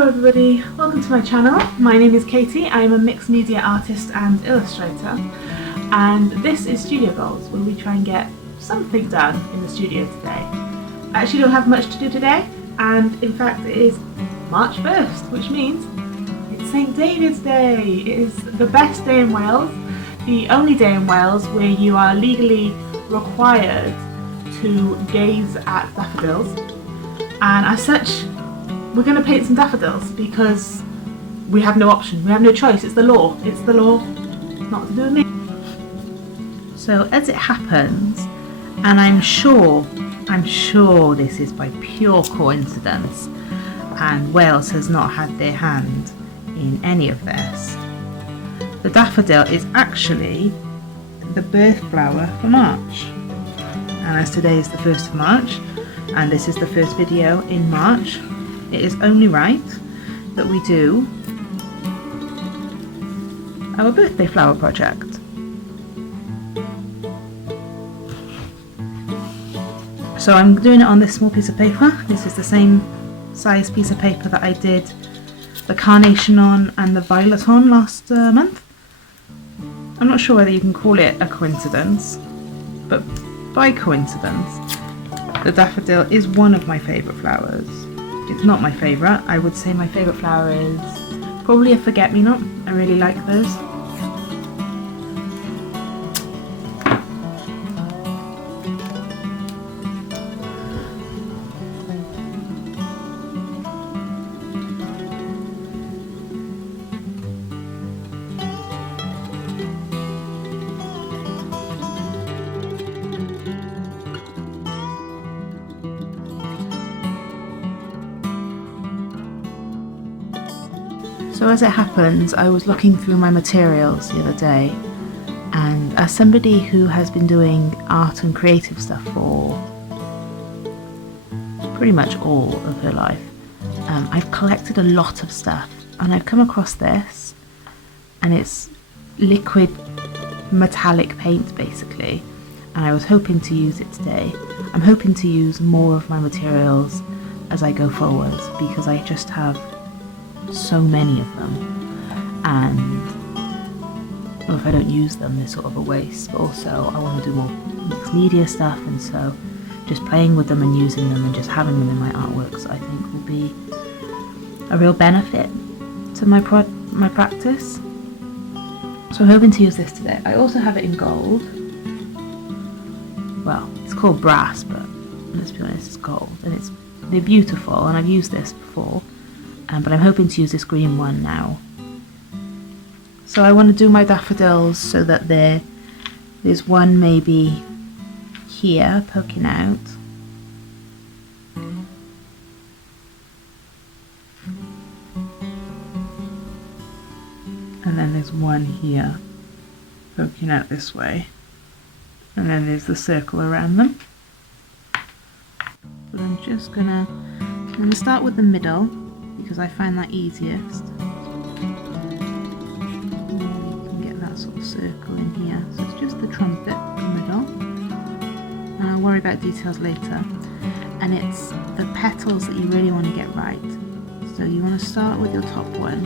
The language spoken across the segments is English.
Hello everybody, welcome to my channel. My name is Katie. I'm a mixed media artist and illustrator, and this is Studio Goals, where we try and get something done in the studio today. I actually don't have much to do today, and in fact it is March 1st, which means it's St David's Day. It is the best day in Wales, the only day in Wales where you are legally required to gaze at daffodils, and as such we're going to paint some daffodils because we have no option, we have no choice. It's the law, it's not to do with me. So as it happens, and I'm sure this is by pure coincidence and Wales has not had their hand in any of this, the daffodil is actually the birth flower for March. And as today is the 1st of March and this is the first video in March, it is only right that we do our birthday flower project. So I'm doing it on this small piece of paper. This is the same size piece of paper that I did the carnation on and the violet on last month. I'm not sure whether you can call it a coincidence, but by coincidence the daffodil is one of my favourite flowers. It's not my favourite. I would say my favourite flower is probably a forget-me-not. I really like those. So as it happens, I was looking through my materials the other day, and as somebody who has been doing art and creative stuff for pretty much all of her life, I've collected a lot of stuff, and I've come across this, and it's liquid metallic paint basically, and I was hoping to use it today. I'm hoping to use more of my materials as I go forwards because I just have so many of them, and well, if I don't use them they're sort of a waste, but also I want to do more mixed media stuff, and so just playing with them and using them and just having them in my artworks I think will be a real benefit to my practice. So I'm hoping to use this today. I also have it in gold. Well, it's called brass, but let's be honest, it's gold, and they're beautiful, and I've used this before. But I'm hoping to use this green one now. So I want to do my daffodils so that there's one maybe here poking out. And then there's one here poking out this way. And then there's the circle around them. But I'm just gonna start with the middle, because I find that easiest. And you can get that sort of circle in here. So it's just the trumpet in the middle. And I'll worry about details later. And it's the petals that you really want to get right. So you want to start with your top one,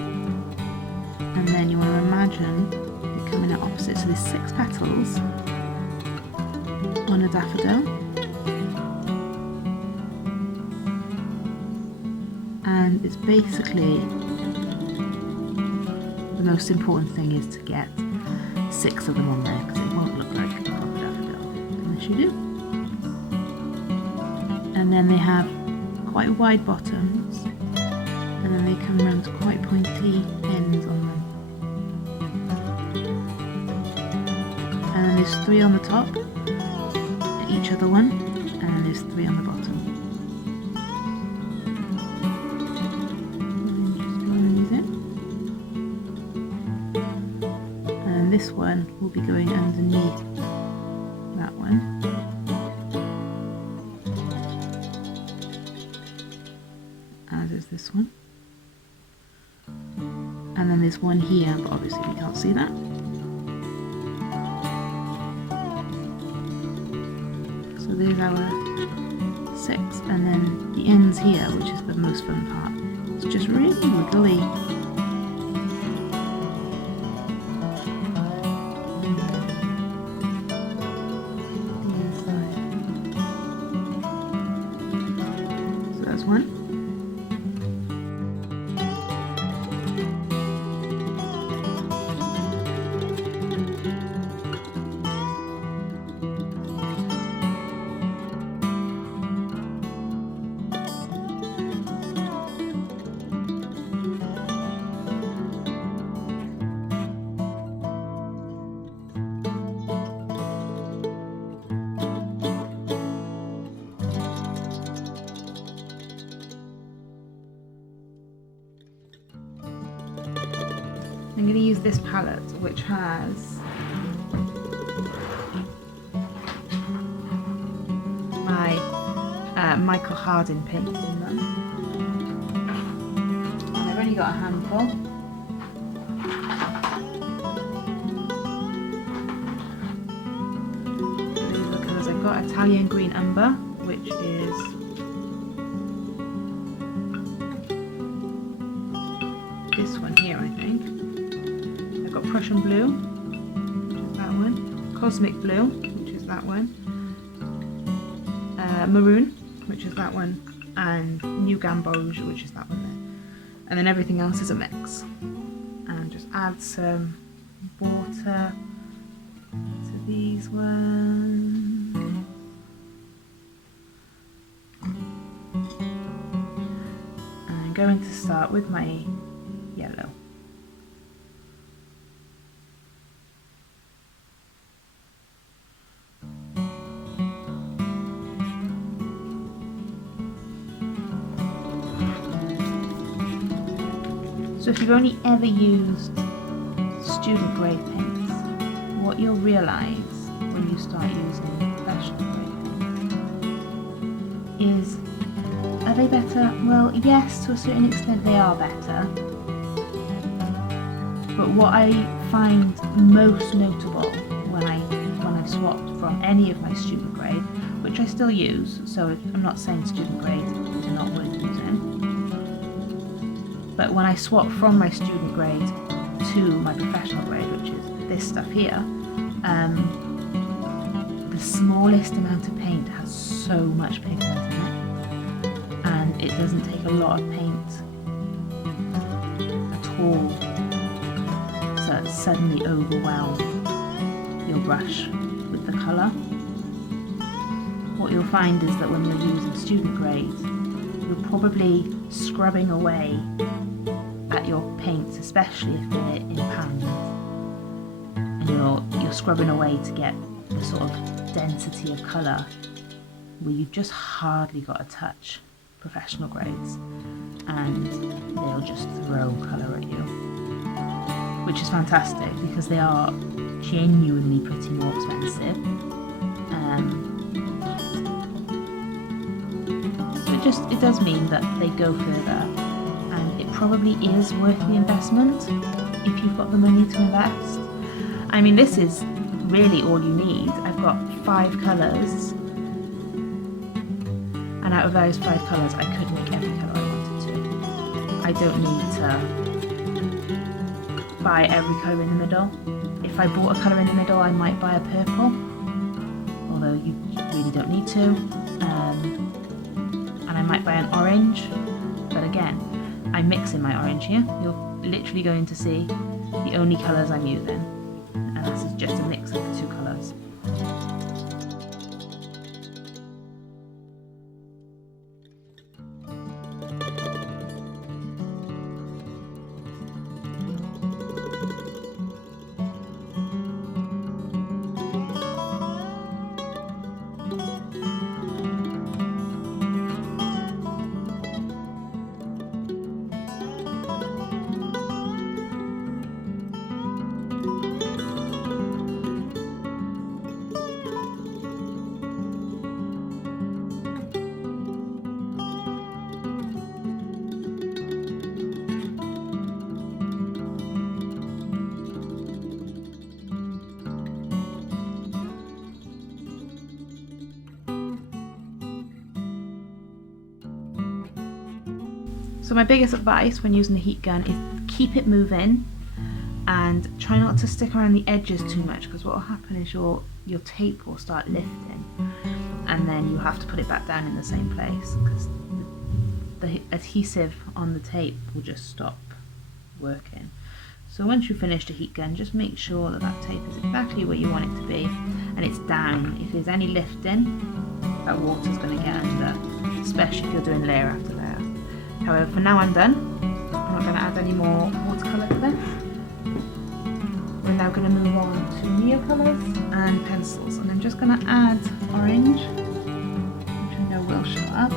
and then you want to imagine you're coming out opposite. So there's 6 petals on a daffodil. And it's basically, the most important thing is to get 6 of them on there, because it won't look like a proper daffodil unless you do. And then they have quite wide bottoms, and then they come around to quite pointy ends on them. And then there's 3 on the top at each other one, and then there's 3 on the bottom. This one will be going underneath that one. As is this one. And then there's one here, but obviously we can't see that. So there's our 6, and then the ends here, which is the most fun part. It's just really I'm going to use this palette, which has my Michael Harding paints in them. And I've only got a handful. These are the colours I've got. Italian Green Umber, which is this one here, I think. I've got Prussian Blue, which is that one. Cosmic Blue, which is that one. Maroon, which is that one. And New Gamboge, which is that one there. And then everything else is a mix. And just add some water to these ones. And I'm going to start with my yellow. So if you've only ever used student grade paints, what you'll realise when you start using professional grade paints is, are they better? Well, yes, to a certain extent they are better. But what I find most notable when I've swapped from any of my student grade, which I still use, so I'm not saying student grade is not worth using, but when I swap from my student grade to my professional grade, which is this stuff here, the smallest amount of paint has so much pigment in it, and it doesn't take a lot of paint at all to suddenly overwhelm your brush with the colour. What you'll find is that when you're using student grade, you're probably scrubbing away at your paints, especially if they're in pans, and you're scrubbing away to get the sort of density of colour where you've just hardly got a touch professional grades, and they'll just throw colour at you, which is fantastic because they are genuinely pretty more expensive. So it does mean that they go further, and it probably is worth the investment if you've got the money to invest. I mean, this is really all you need. I've got 5 colours, and out of those 5 colours I could make every colour I wanted to. I don't need to buy every colour in the middle. If I bought a colour in the middle, I might buy a purple, although you really don't need to. And I might buy an orange, but again, I'm mixing my orange here. You're literally going to see the only colours I'm using, and this is just a mix of the 2 colours. So my biggest advice when using the heat gun is keep it moving and try not to stick around the edges too much, because what will happen is your tape will start lifting, and then you have to put it back down in the same place because the adhesive on the tape will just stop working. So once you've finished a heat gun, just make sure that that tape is exactly where you want it to be and it's down. If there's any lifting, that water's going to get under, especially if you're doing layer after layer. However, for now I'm done. I'm not going to add any more watercolour to this. We're now going to move on to neocolours and pencils, and I'm just going to add orange, which I know will show up.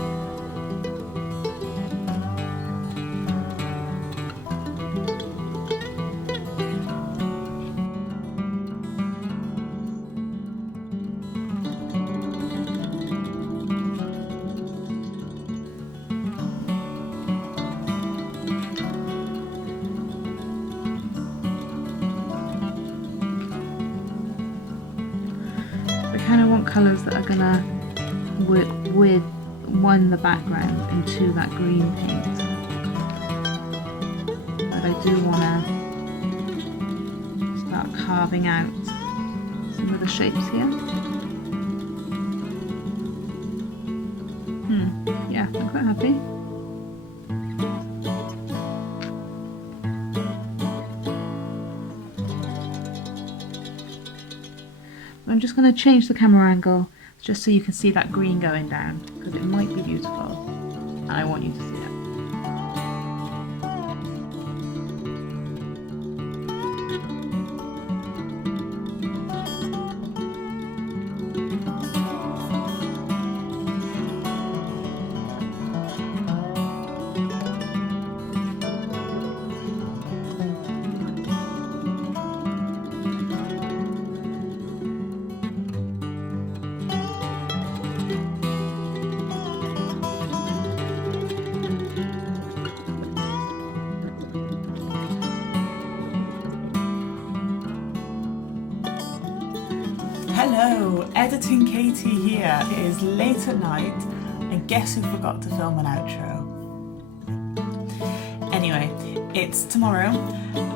kind of want colours that are gonna work with, one, the background, and two, that green paint. But I do want to start carving out some of the shapes here. Yeah, I'm quite happy. I'm just going to change the camera angle just so you can see that green going down, because it might be beautiful and I want you to see it. Hello, Editing Katie here. It is late at night and guess who forgot to film an outro? Anyway, it's tomorrow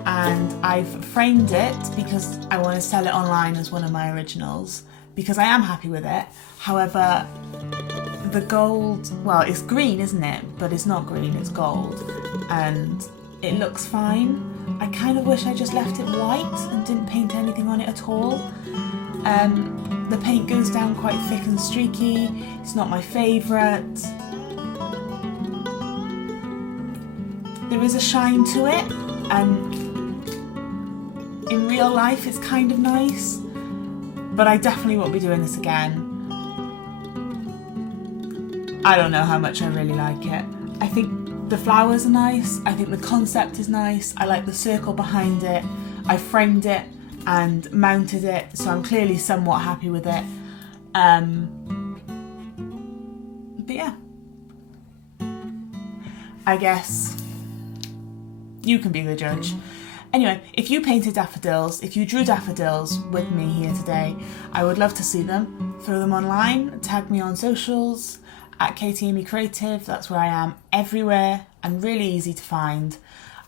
and I've framed it because I want to sell it online as one of my originals because I am happy with it. However, the gold, well, it's green, isn't it? But it's not green, it's gold and it looks fine. I kind of wish I just left it white and didn't paint anything on it at all. The paint goes down quite thick and streaky. It's not my favourite. There is a shine to it, and in real life it's kind of nice, but I definitely won't be doing this again. I don't know how much I really like it. I think the flowers are nice, I think the concept is nice, I like the circle behind it, I framed it and mounted it, so I'm clearly somewhat happy with it. But yeah, I guess you can be the judge. Anyway, if you painted daffodils, if you drew daffodils with me here today, I would love to see them. Throw them online, tag me on socials, at Katie Amy Creative, that's where I am everywhere and really easy to find.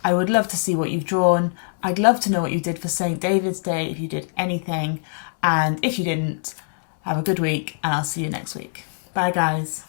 I would love to see what you've drawn. I'd love to know what you did for St. David's Day, if you did anything. And if you didn't, have a good week and I'll see you next week. Bye guys.